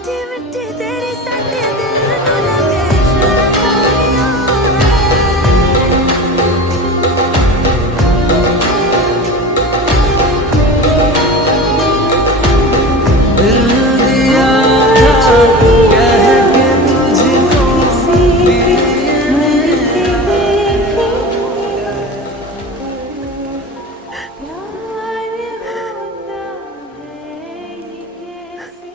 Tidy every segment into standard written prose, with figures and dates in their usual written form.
मिट्टी मिट्टी तेरी साडे दिल नू लगे शैतानियां है। दिल दिया था कह के तुझको मर के देखेंगे प्यार होता है ये कैसे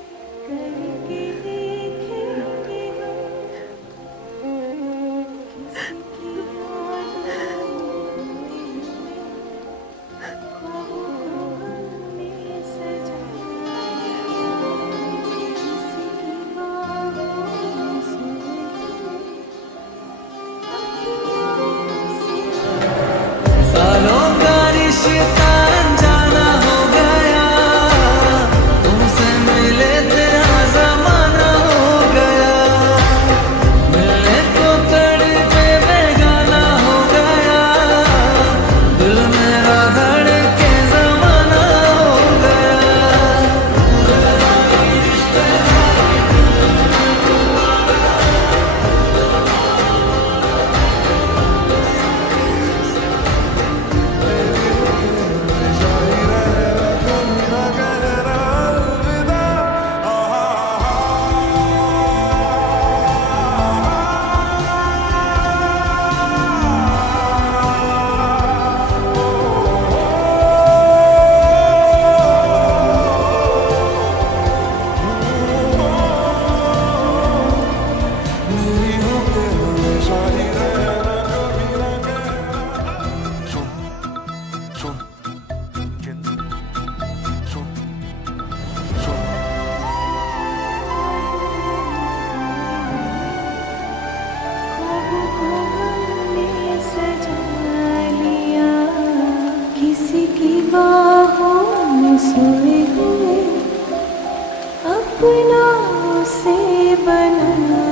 करके देखेंगे हम किसी की ख्वाबों को हमने सजाया किसी की बाहों में सोए सालों का रिश्ता अनजाना हो गया, तुमसे मिले तेरा जमाना हो गया, मिलने को तड़पे बेगाना हो गया, दिल मेरा धड़के जमाना हो गया। ख्वाबों को हमने सजा लिया किसी की बाहों में सोए हुए अपनों से बना